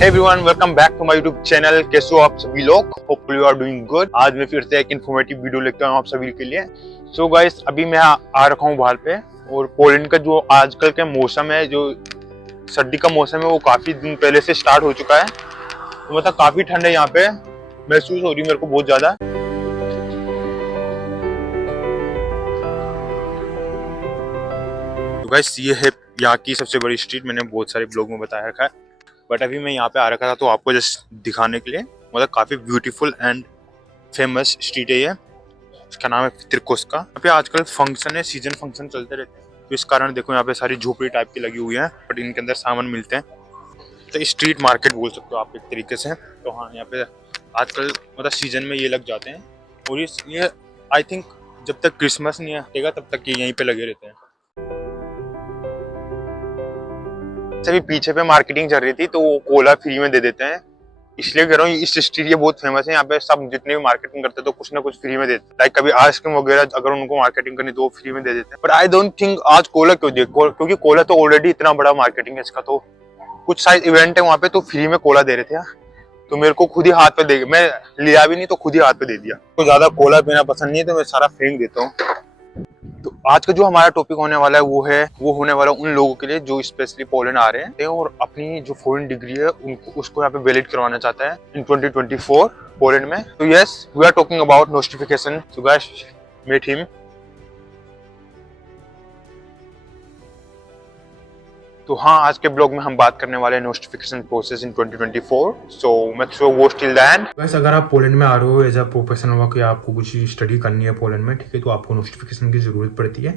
Hey everyone, welcome back to my YouTube channel। कैसे हो आप सभी लोग? Hopefully you are doing good। आज मैं फिर से एक इन्फॉर्मेटिव वीडियो लेकर आया हूँ आप सभी के लिए। So guys, अभी मैं आ रखा हूँ बाहर पे और पोलैंड का जो आजकल के मौसम है, जो सर्दी का मौसम है, वो काफी दिन पहले से स्टार्ट हो चुका है। तो मतलब काफी ठंड है यहाँ पे, महसूस हो रही है मेरे को बहुत ज्यादा। तो गाइस, ये है यहाँ की सबसे बड़ी स्ट्रीट। मैंने बहुत सारे ब्लॉग में बताया रखा है, बट अभी मैं यहाँ पे आ रखा था तो आपको जस्ट दिखाने के लिए। मतलब काफी ब्यूटीफुल एंड फेमस स्ट्रीट है ये। इसका नाम है त्रिकोस्का। यहाँ पे आजकल फंक्शन है, सीजन फंक्शन चलते रहते हैं, तो इस कारण देखो यहाँ पे सारी झोपड़ी टाइप की लगी हुई है, बट इनके अंदर सामान मिलते हैं। तो स्ट्रीट मार्केट बोल सकते हो आप एक तरीके से। तो हाँ, यहाँ पे आजकल मतलब सीजन में ये लग जाते हैं, और ये आई थिंक जब तक क्रिसमस नहीं आएगा तब तक ये यहीं पे लगे रहते हैं। अभी पीछे पे मार्केटिंग चल रही थी, तो वो कोला फ्री में दे देते हैं, इसलिए कह रहा हूँ इस स्ट्रीट ये बहुत फेमस है। यहाँ पे सब जितने भी मार्केटिंग करते हैं तो कुछ ना कुछ फ्री में देते हैं। लाइक कभी आइसक्रीम वगैरह अगर उनको मार्केटिंग करनी तो वो फ्री में दे देते हैं। बट आई डोंट थिंक आज कोला क्यों दे, क्योंकि कोला तो ऑलरेडी इतना बड़ा मार्केटिंग है इसका। तो कुछ शायद इवेंट है वहाँ पे, तो फ्री में कोला दे रहे थे। तो मेरे को खुद ही हाथ पे दे, मैं लिया भी नहीं तो खुद ही हाथ पे दे दिया। तो ज्यादा कोला पीना पसंद नहीं है, तो मैं सारा फेंक देता हूँ। तो आज का जो हमारा टॉपिक होने वाला है वो होने वाला उन लोगों के लिए जो स्पेशली पोलैंड आ रहे हैं और अपनी जो फॉरेन डिग्री है उनको उसको यहाँ पे वैलिड करवाना चाहता है इन 2024 पोलैंड में। तो yes, we are talking about notification. So guys, meet him. तो हाँ, आज के ब्लॉग में हम बात करने वाले हैं notification process in 2024। So make sure watch till the end. बस अगर आप पोलैंड में आ रहे हो एज अ प्रोफेशनल वर्क या आपको कुछ स्टडी करनी है पोलैंड में, ठीक है, तो आपको नोटिफिकेशन की ज़रूरत पड़ती है।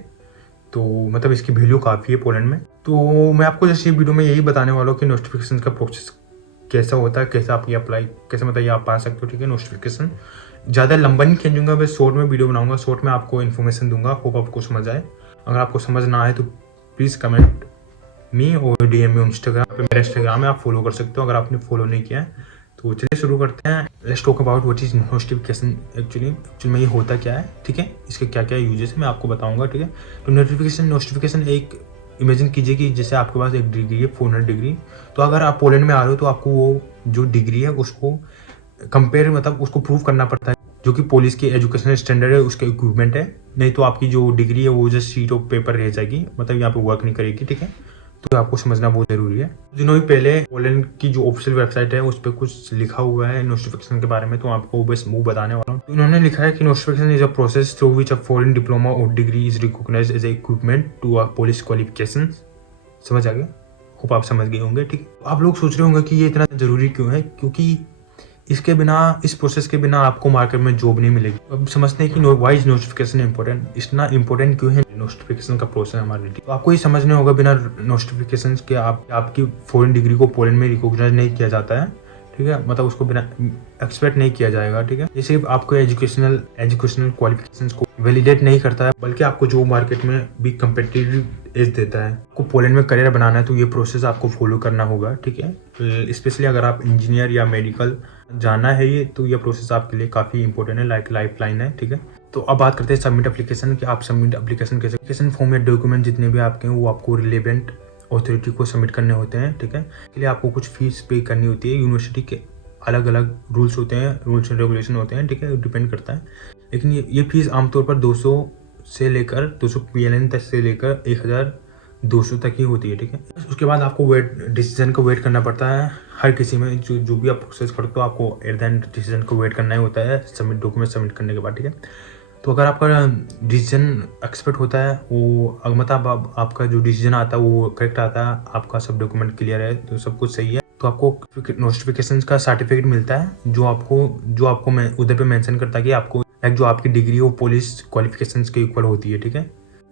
तो मतलब इसकी वैल्यू काफ़ी है पोलैंड में। तो मैं आपको जैसे वीडियो में यही बताने वाला हूँ कि नोटिफिकेशन का प्रोसेस कैसा होता है, कैसे आप ये अप्लाई, कैसे मतलब ये आप पा सकते हो, ठीक है। नोटिफिकेशन ज़्यादा लंबा नहीं खींचूंगा, बस शॉर्ट में वीडियो बनाऊंगा, शॉर्ट में आपको इन्फॉर्मेशन दूंगा। होप आपको समझ आए। अगर आपको समझ ना आए तो प्लीज़ कमेंट मी और डीएम में इंस्टाग्राम पे, मेरा इंस्टाग्राम है, आप फॉलो कर सकते हो अगर आपने फॉलो नहीं किया है। तो चलिए शुरू करते हैं। Let's talk about what is notification. Actually में ये होता क्या है, ठीक है, इसके क्या क्या यूजेस है मैं आपको बताऊंगा, ठीक है। तो नोटिफिकेशन एक इमेजिन कीजिए कि जैसे आपके पास एक डिग्री है 400 डिग्री। तो अगर आप पोलैंड में आ रहे हो तो आपको वो जो डिग्री है उसको कंपेयर, मतलब उसको प्रूव करना पड़ता है, जो कि पुलिस की एजुकेशनल स्टैंडर्ड है उसका इक्विपमेंट है। नहीं तो आपकी जो डिग्री है वो जस्ट शीट ऑफ पेपर रह जाएगी, मतलब यहाँ पे वर्क नहीं करेगी, ठीक है। तो आपको समझना बहुत जरूरी है। दिनों ही पहले पोलैंड की जो ऑफिशियल वेबसाइट है उस पर कुछ लिखा हुआ है नोटिफिकेशन के बारे में, तो आपको बस वो बताने वाला हूँ। तो इन्होंने लिखा है कि notification is a process through which a foreign diploma और degree is recognized as equipment to a police qualification. समझ आ गया? होप आप समझ गए होंगे, ठीक है। आप लोग सोच रहे होंगे कि ये इतना जरूरी क्यों है, क्योंकि इसके बिना, इस प्रोसेस के बिना आपको मार्केट में जॉब नहीं मिलेगी। अब समझते हैं कि वाई इज नोटिफिकेशन इंपॉर्टेंट, इतना इंपॉर्टेंट क्यों है नोटिफिकेशन का प्रोसेस हमारे लिए। तो आपको ये समझने होगा बिना नोटिफिकेशन के आपकी फॉरेन डिग्री को पोलैंड में रिकॉग्नाइज नहीं किया जाता है, ठीक है। मतलब उसको बिना एक्सपेक्ट नहीं किया जाएगा, ठीक है। ये सिर्फ आपको एजुकेशनल क्वालिफिकेशंस को वैलिडेट नहीं करता है, बल्कि आपको जॉब मार्केट में भी कंपेटिटिव एज देता है। आपको पोलैंड में करियर बनाना है तो ये प्रोसेस आपको फॉलो करना होगा, ठीक है। स्पेशली अगर आप इंजीनियर या मेडिकल जाना है ये, तो ये प्रोसेस आपके लिए काफ़ी इंपॉर्टेंट है, लाइफ लाइन है, ठीक है। तो अब बात करते हैं सबमिट एप्लीकेशन कि आप सबमिट एप्लीकेशन कैसे, एप्लीकेशन फॉर्म या डॉक्यूमेंट जितने भी आपके हैं वो आपको रिलेवेंट अथॉरिटी को सबमिट करने होते हैं, ठीक है। इसके लिए आपको कुछ फीस पे करनी होती है। यूनिवर्सिटी के अलग अलग रूल्स होते हैं, रूल्स एंड रेगुलेशन होते हैं, ठीक है, डिपेंड करता है। लेकिन ये फीस आमतौर पर 200 से लेकर 200 PLN तक से लेकर 1200 तक ही होती है, ठीक है। उसके बाद आपको डिसीजन का वेट करना पड़ता है। हर किसी में जो भी आप प्रोसेस करते हो आपको एट द एंड डिसीजन को वेट करना ही होता है, डॉक्यूमेंट सबमिट करने के बाद, ठीक है। तो अगर आपका डिसीजन एक्सपेक्ट होता है, वो मतलब आपका जो डिसीजन आता है वो करेक्ट आता है, आपका सब डॉक्यूमेंट क्लियर है, तो सब कुछ सही है, तो आपको नोटिफिकेशन का सर्टिफिकेट मिलता है जो आपको मैं उधर पे मेंशन करता है कि आपको जो आपकी डिग्री वो पुलिस क्वालिफिकेशंस के इक्वल होती है, ठीक है।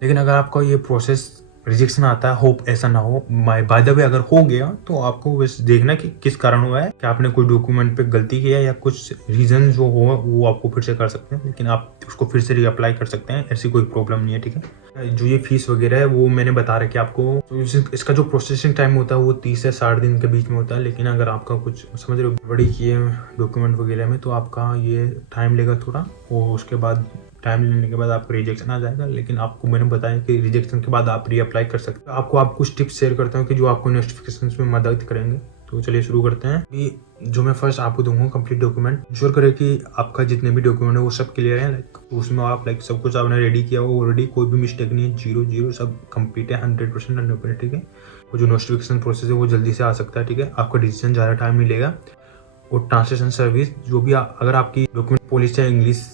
लेकिन अगर आपका ये प्रोसेस रिजेक्शन आता है, होप ऐसा ना हो, बाय द वे अगर हो गया तो आपको बस देखना कि किस कारण हुआ है, कि आपने कोई डॉक्यूमेंट पे गलती किया या कुछ रीजन जो हो वो आपको फिर से कर सकते हैं, लेकिन आप उसको फिर से रीअप्लाई कर सकते हैं, ऐसी कोई प्रॉब्लम नहीं है, ठीक है। जो ये फीस वगैरह है वो मैंने बता रखा है आपको। तो इसका जो प्रोसेसिंग टाइम होता है वो 30 से 60 दिन के बीच में होता है। लेकिन अगर आपका कुछ समझ रहे हो बड़ी किए डॉक्यूमेंट वगैरह में, तो आपका ये टाइम लेगा थोड़ा, और उसके बाद टाइम लेने के बाद आपको रिजेक्शन आ जाएगा। लेकिन आपको मैंने बताया कि रिजेक्शन के बाद आप रीअप्लाई कर सकते हो। आप कुछ टिप्स शेयर करता हूँ कि जो आपको नोटिफिकेशन में मदद करेंगे। तो चलिए शुरू करते हैं। अभी जो मैं फर्स्ट आपको दूंगा कंप्लीट डॉक्यूमेंट, इंश्योर करें कि आपका जितने भी डॉक्यूमेंट है वो सब क्लियर है। लाइक उसमें आप लाइक सब कुछ आपने रेडी किया हो ऑलरेडी, कोई भी मिस्टेक नहीं है, 0 सब कंप्लीट है, 100% 100%, ठीक है। वो जो नोटिफिकेशन प्रोसेस है वो जल्दी से आ सकता है, ठीक है। आपका डिसीजन ज़्यादा टाइम नहीं लेगा। और ट्रांसलेशन सर्विस जो भी अगर आपकी डॉक्यूमेंट पॉलिसी है इंग्लिश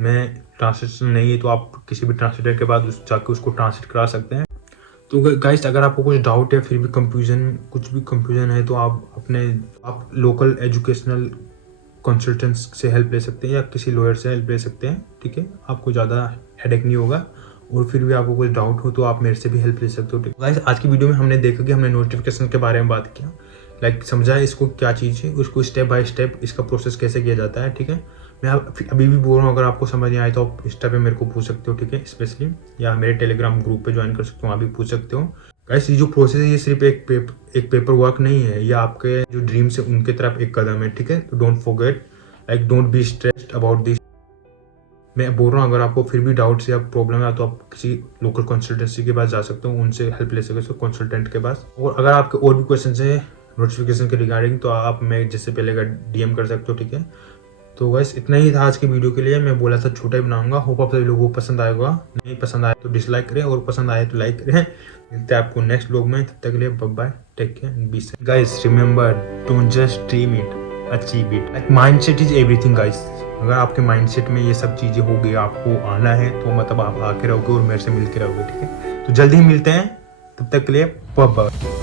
में ट्रांसलेशन नहीं है तो आप किसी भी ट्रांसलेटर के बाद जाके उसको ट्रांसलेट करा सकते हैं। तो गाइस अगर आपको कुछ डाउट है, फिर भी कुछ भी कंफ्यूजन है, तो आप लोकल एजुकेशनल कंसल्टेंट्स से हेल्प ले सकते हैं या किसी लॉयर से हेल्प ले सकते हैं, ठीक है। आपको ज़्यादा हेडेक नहीं होगा। और फिर भी आपको कुछ डाउट हो तो आप मेरे से भी हेल्प ले सकते हो, ठीक है। गाइस आज की वीडियो में हमने देखा कि हमने नोटिफिकेशन के बारे में बात किया, लाइक समझा इसको क्या चीज़ है, उसको स्टेप बाय स्टेप इसका प्रोसेस कैसे किया जाता है, ठीक है। मैं अभी भी बोल रहा हूँ, अगर आपको समझ नहीं आए तो आप इंस्टा पे मेरे को पूछ सकते हो, ठीक है, स्पेशली, या मेरे टेलीग्राम ग्रुप पे ज्वाइन कर सकते हो, वहाँ भी पूछ सकते हो। गाइस ये जो प्रोसेस है ये सिर्फ एक पेपर वर्क नहीं है, ये आपके जो ड्रीम्स है उनके तरफ एक कदम है, ठीक है। तो don't forget, like don't be stressed about this. मैं बोल रहा हूँ अगर आपको फिर भी डाउट्स या प्रॉब्लम है तो आप किसी लोकल कंसल्टेंसी के पास जा सकते हो, उनसे हेल्प ले सकते हो, कंसल्टेंट के पास। और अगर आपके और भी क्वेश्चन है नोटिफिकेशन के रिगार्डिंग तो आप मैं जैसे पहले का DM कर सकते हो, ठीक है। तो बस इतना ही था आज की वीडियो के लिए। मैं बोला था छोटा ही बनाऊंगा, होप आप सभी लोगों को पसंद आएगा। नहीं पसंद आए तो डिसलाइक करें और पसंद आए तो लाइक करें। मिलते हैं आपको नेक्स्ट व्लॉग में, तब तक के लिए bye bye, take care, be safe. Guys remember, don't just dream it, achieve it. Like mindset is everything guys. अगर आपके माइंडसेट में ये सब चीजें हो गई, आपको आना है तो मतलब आप आके रहोगे और मेरे से मिल के रहोगे, ठीक है। तो जल्दी ही मिलते हैं, तब तक के लिए बाय बाय।